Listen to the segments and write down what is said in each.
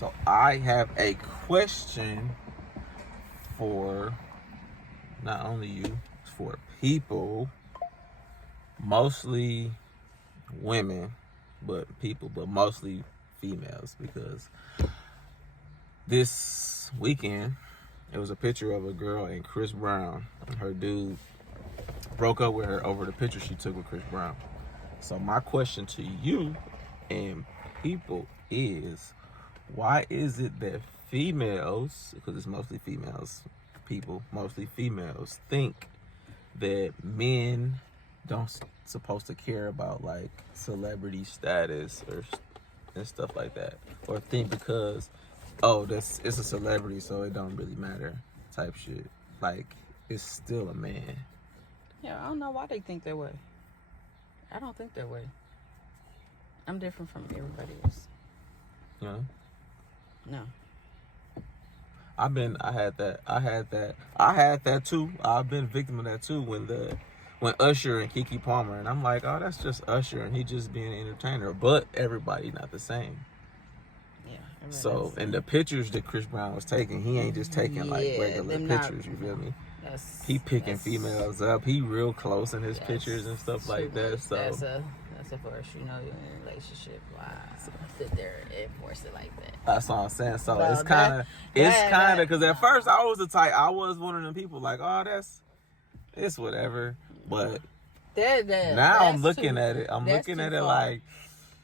So I have a question for not only you, for people, mostly women, but mostly females, because this weekend it was a picture of a girl and Chris Brown. Her dude broke up with her over the picture she took with Chris Brown. So my question to you and people is, why is it that females, because it's mostly females, people, mostly females, think that men don't supposed to care about like celebrity status and stuff like that, or think because it's a celebrity so it don't really matter type shit, like it's still a man? Yeah, I don't know why they think that way. I don't think that way. I'm different from everybody else. Yeah. No. I had that too. I've been a victim of that too when Usher and Keke Palmer, and I'm like, oh, that's just Usher and he just being an entertainer, but everybody not the same. Yeah. So, and the pictures that Chris Brown was taking, he ain't just taking like regular pictures, you feel me? He picking females up. He real close in his pictures and stuff like that. So that's a first. You know, you're in a relationship. Why sit there and enforce it like that? That's what I'm saying. So it's kind of because at first I was one of them people like, oh, it's whatever. But now I'm looking at it. I'm looking at it like,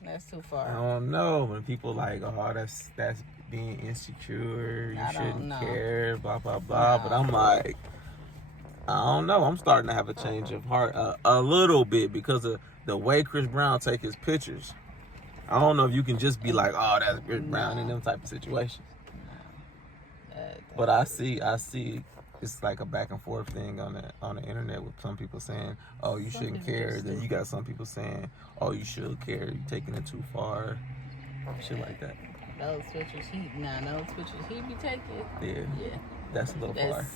that's too far. I don't know. When people like, oh, that's being insecure. You shouldn't care. Blah blah blah. But I'm like, I don't know. I'm starting to have a change of heart a little bit because of the way Chris Brown take his pictures. I don't know if you can just be like, oh, that's Chris Brown in them type of situations. But I see it's like a back and forth thing on the internet with some people saying, oh, you shouldn't care. Then you got some people saying, oh, you should care. You taking it too far. Shit like that. Those pictures he be taking. Yeah. That's a little far.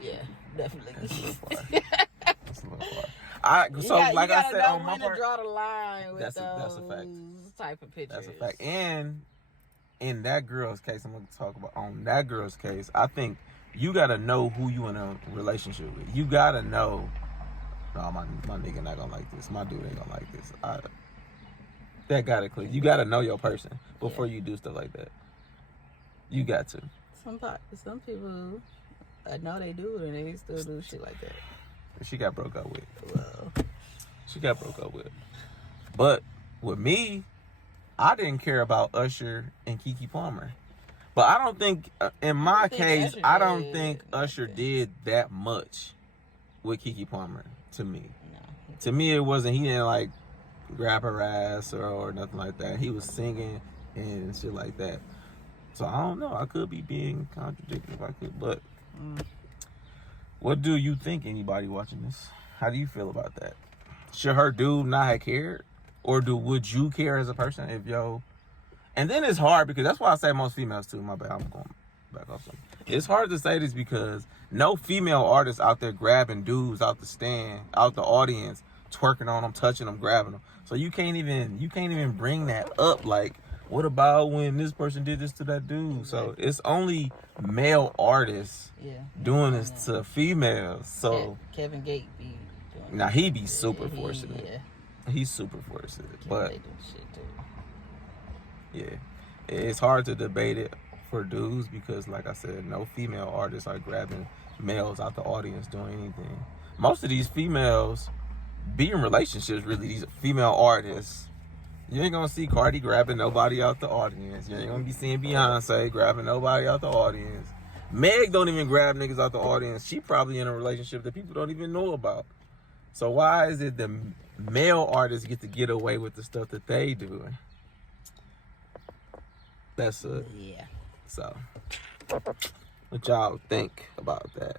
Yeah, definitely. That's a little far. That's a little far. I said, on my part, draw the line with that's a fact. Type of pictures. That's a fact. And in that girl's case, I'm going to talk about on that girl's case, I think you got to know who you in a relationship with. You got to know, no, my nigga not going to like this. My dude ain't going to like this. That got to click. You got to know your person before you do stuff like that. You got to. Some people, I know they do, and they still do shit like that. She got broke up with. Well, she got broke up with. But with me, I didn't care about Usher and Keke Palmer. But I don't think, in my case, I don't think Usher did that much with Keke Palmer, to me. No. To me, it wasn't, he didn't like grab her ass or nothing like that. He was singing and shit like that. So I don't know. I could be being contradictory if I could, but what do you think, anybody watching this? How do you feel about that? Should her dude not have cared? Or would you care as a person if and then it's hard because that's why I say most females too. My bad, I'm going back off something. It's hard to say this because no female artist out there grabbing dudes out the stand, out the audience, twerking on them, touching them, grabbing them. So you can't even bring that up. Like, what about when this person did this to that dude? So it's only male artists doing this to females. So Kevin Gates be doing now he be super forcing it. Yeah. He's super forcing it. But they do shit too. Yeah, it's hard to debate it for dudes because, like I said, no female artists are grabbing males out the audience doing anything. Most of these females be in relationships, really, these female artists. You ain't gonna see Cardi grabbing nobody out the audience. You ain't gonna be seeing Beyonce grabbing nobody out the audience. Meg don't even grab niggas out the audience. She probably in a relationship that people don't even know about. So why is it the male artists get away with the stuff that they do? That's Yeah. So what y'all think about that?